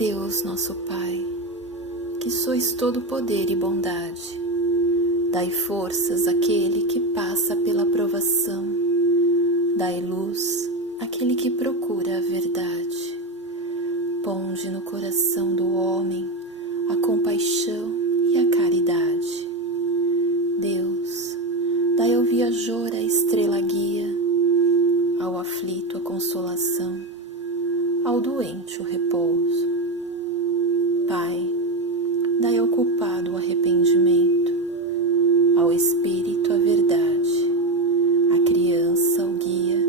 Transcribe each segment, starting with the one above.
Deus nosso Pai, que sois todo poder e bondade, dai forças àquele que passa pela provação, dai luz àquele que procura a verdade. Ponde no coração do homem a compaixão e a caridade. Deus, dai ao viajor a estrela guia, ao aflito a consolação, ao doente o repouso. Pai, dai ao culpado o arrependimento, ao espírito a verdade, à criança o guia,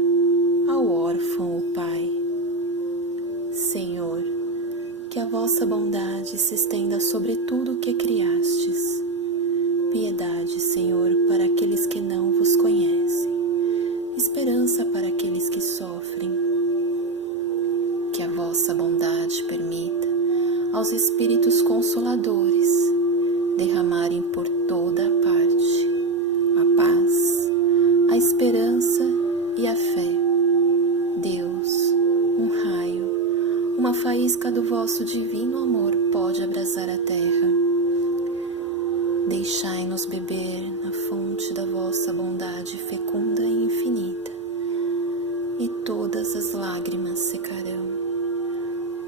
ao órfão o Pai. Senhor, que a vossa bondade se estenda sobre tudo o que criastes. Piedade, Senhor, para aqueles que não vos conhecem, esperança para aqueles que sofrem. Que a vossa bondade permita aos Espíritos Consoladores derramarem por toda a parte a paz, a esperança e a fé. Deus, um raio, uma faísca do vosso divino amor pode abrasar a terra. Deixai-nos beber na fonte da vossa bondade fecunda e infinita, e todas as lágrimas secarão,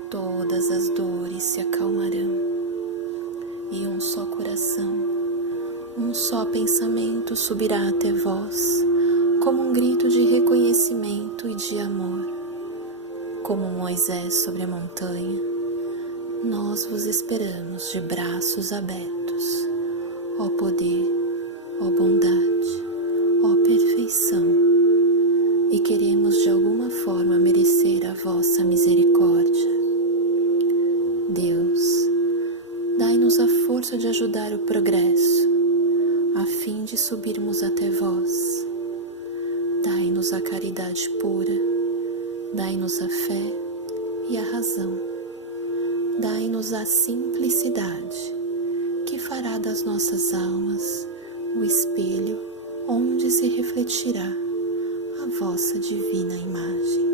todas as dores se acalmarão, e um só coração, um só pensamento subirá até vós, como um grito de reconhecimento e de amor. Como Moisés sobre a montanha, nós vos esperamos de braços abertos, ó poder, ó bondade, ó perfeição, e queremos de alguma forma merecer a vossa misericórdia. Deus, dai-nos a força de ajudar o progresso, a fim de subirmos até vós. Dai-nos a caridade pura, dai-nos a fé e a razão. Dai-nos a simplicidade, que fará das nossas almas o espelho onde se refletirá a vossa divina imagem.